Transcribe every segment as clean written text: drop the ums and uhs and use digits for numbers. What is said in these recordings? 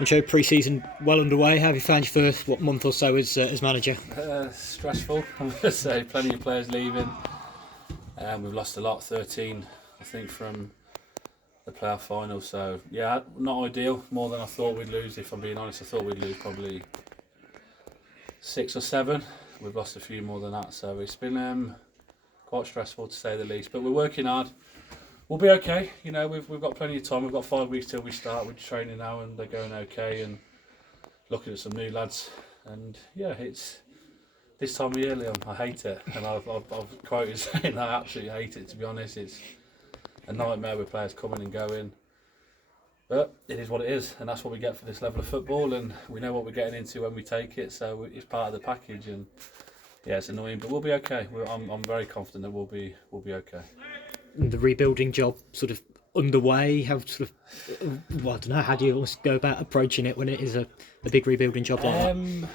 And Joe, pre-season well underway. How have you found your first month or so as manager? Stressful, I must say. Plenty of players leaving. We've lost a lot, 13, I think, from the playoff final. So yeah, not ideal. More than I thought we'd lose. If I'm being honest, I thought we'd lose probably 6 or 7. We've lost a few more than that. So it's been quite stressful to say the least. But we're working hard. We'll be okay. You know, we've got plenty of time. We've got 5 weeks till we start. We're training now, and they're going okay. And looking at some new lads. And yeah, it's this time of year, Liam. I hate it, and I've quoted saying I absolutely hate it. To be honest, it's a nightmare with players coming and going. But it is what it is, and that's what we get for this level of football. And we know what we're getting into when we take it. So it's part of the package. And yeah, it's annoying, but we'll be okay. I'm very confident that we'll be okay. The rebuilding job sort of underway. How sort of I don't know. How do you almost go about approaching it when it is a big rebuilding job like that?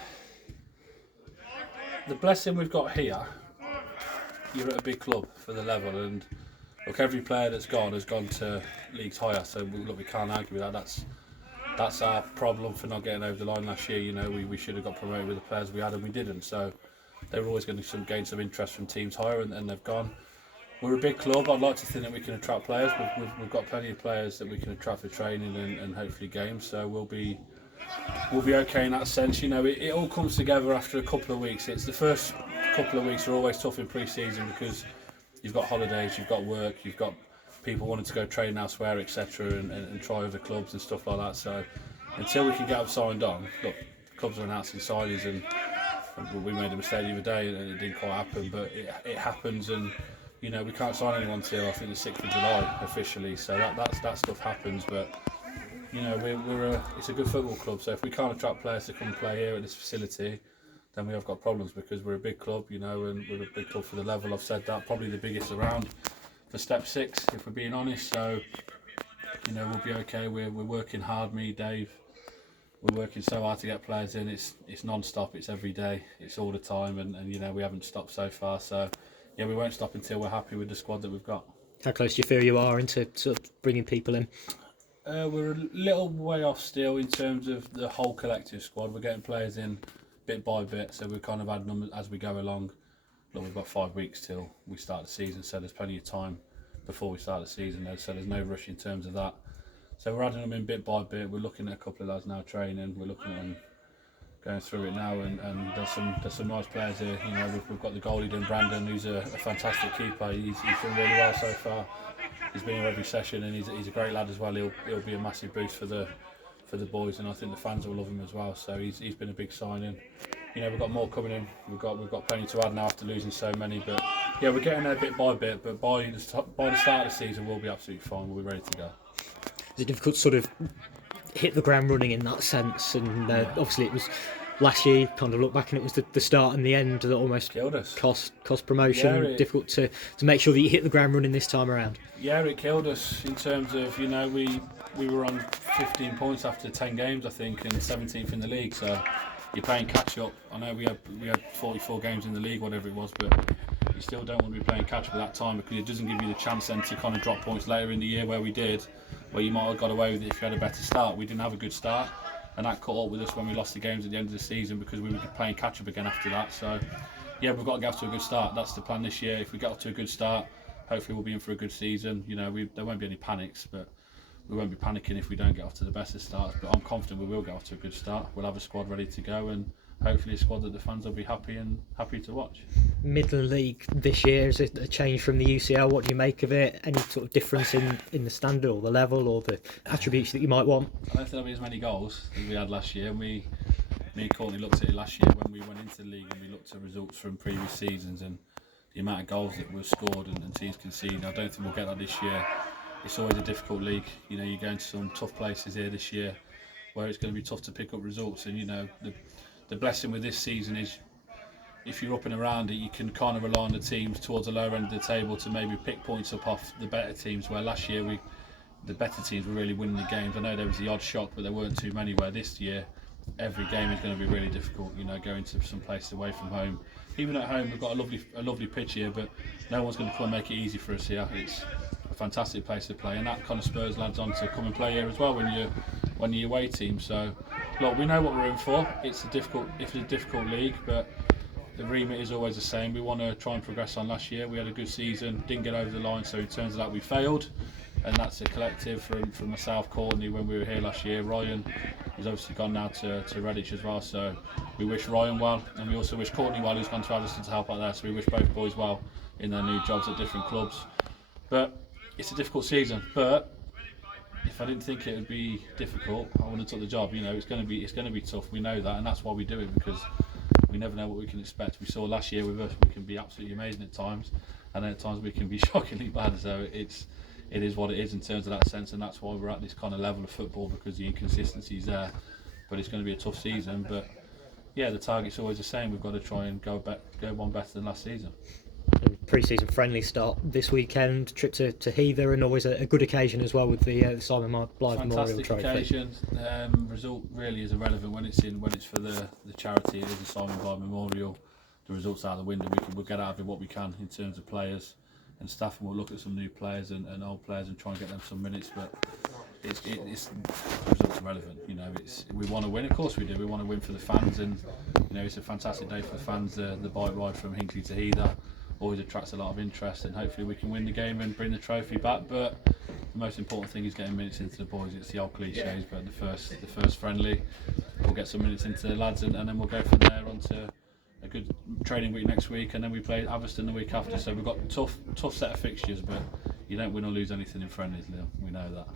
The blessing we've got here, you're at a big club for the level, and look, every player that's gone has gone to leagues higher. So look, we can't argue with that. That's our problem for not getting over the line last year. You know, we should have got promoted with the players we had, and we didn't. So they were always going to gain some interest from teams higher, and they've gone. We're a big club. I'd like to think that we can attract players. We've got plenty of players that we can attract for training and hopefully games. So we'll be okay in that sense. You know, it all comes together after a couple of weeks. It's the first couple of weeks are always tough in pre-season because you've got holidays, you've got work, you've got people wanting to go train elsewhere, etc., and try other clubs and stuff like that. So until we can get them signed on, look, clubs are announcing signings, and we made a mistake the other day and it didn't quite happen, but it happens. And you know, we can't sign anyone till I think the 6th of July officially, so that stuff happens. But you know, it's a good football club, so if we can't attract players to come and play here at this facility, then we have got problems, because we're a big club, you know, and we're a big club for the level. I've said that, probably the biggest around for step 6, if we're being honest. So you know, we'll be okay. We're working hard, me, Dave. We're working so hard to get players in. It's non-stop. It's every day. It's all the time, and you know, we haven't stopped so far. So yeah, we won't stop until we're happy with the squad that we've got. How close do you feel you are into sort of bringing people in? We're a little way off still in terms of the whole collective squad. We're getting players in bit by bit, so we kind of add numbers as we go along. Look, we've got 5 weeks till we start the season, so there's plenty of time before we start the season, so there's no rush in terms of that. So we're adding them in bit by bit. We're looking at a couple of lads now training. We're looking at them going through it now, and there's some nice players here. You know, we've got the goalie, Brandon, who's a fantastic keeper. He's done really well so far. He's been here every session, and he's a great lad as well. He'll be a massive boost for the boys, and I think the fans will love him as well. So he's been a big signing. You know, we've got more coming in. We've got plenty to add now after losing so many. But yeah, we're getting there bit by bit. But by the start of the season, we'll be absolutely fine. We'll be ready to go. Is it difficult to sort of hit the ground running in that sense? And obviously it was last year, you kind of look back and it was the start and the end that almost killed us. Cost promotion. Yeah, difficult to make sure that you hit the ground running this time around. Yeah, it killed us in terms of, you know, we were on 15 points after 10 games, I think, and 17th in the league. So you're playing catch up. I know we had 44 games in the league, whatever it was, but you still don't want to be playing catch up at that time, because it doesn't give you the chance then to kind of drop points later in the year where we did, where you might have got away with it if you had a better start. We didn't have a good start, and that caught up with us when we lost the games at the end of the season, because we were playing catch up again after that. So yeah, we've got to get off to a good start. That's the plan this year. If we get off to a good start, hopefully we'll be in for a good season. You know, there won't be any panics, but we won't be panicking if we don't get off to the best of starts. But I'm confident we will get off to a good start. We'll have a squad ready to go, and hopefully a squad that the fans will be happy to watch. Midland League this year is a change from the UCL. What do you make of it? Any sort of difference in the standard or the level or the attributes that you might want? I don't think there'll be as many goals as we had last year. Me and Courtney looked at it last year when we went into the league, and we looked at results from previous seasons and the amount of goals that were scored and teams conceded. I don't think we'll get that this year. It's always a difficult league. You know, you're going to some tough places here this year where it's going to be tough to pick up results. And you know, the blessing with this season is, if you're up and around it, you can kind of rely on the teams towards the lower end of the table to maybe pick points up off the better teams, where last year the better teams were really winning the games. I know there was the odd shock, but there weren't too many, where this year every game is going to be really difficult. You know, going to some place away from home. Even at home, we've got a lovely pitch here, but no one's going to come and make it easy for us here. It's a fantastic place to play, and that kind of spurs lads on to come and play here as well. When when you're away team. So, look, we know what we're in for. It's a difficult league, but the remit is always the same. We want to try and progress on last year. We had a good season, didn't get over the line, so it turns out we failed. And that's a collective from myself, Courtney, when we were here last year. Ryan has obviously gone now to Redditch as well, so we wish Ryan well, and we also wish Courtney well, who's gone to Addison to help out there. So we wish both boys well in their new jobs at different clubs. But it's a difficult season. But if I didn't think it would be difficult, I wouldn't have took the job. You know, it's going to be tough. We know that, and that's why we do it, because we never know what we can expect. We saw last year with us, we can be absolutely amazing at times, and then at times we can be shockingly bad. So it is what it is in terms of that sense, and that's why we're at this kind of level of football, because the inconsistency is there. But it's going to be a tough season. But yeah, the target's always the same. We've got to try and go one better than last season. Pre-season friendly start this weekend, trip to Heather, and always a good occasion as well with the Simon Mark Blythe Memorial Trophy. Fantastic occasion. Result really is irrelevant when it's for the charity. It is a Simon Blythe Memorial. The results out the window. We'll get out of it what we can in terms of players and staff, and we'll look at some new players and old players and try and get them some minutes. But it's the results irrelevant. You know, we want to win. Of course we do. We want to win for the fans, and you know, it's a fantastic day for the fans. The bike ride from Hinckley to Heather always attracts a lot of interest, and hopefully we can win the game and bring the trophy back. But the most important thing is getting minutes into the boys. It's the old cliches, but the first friendly, we'll get some minutes into the lads, and then we'll go from there on to a good training week next week, and then we play Addison the week after. So we've got tough set of fixtures, but you don't win or lose anything in friendlies, Liam. We know that.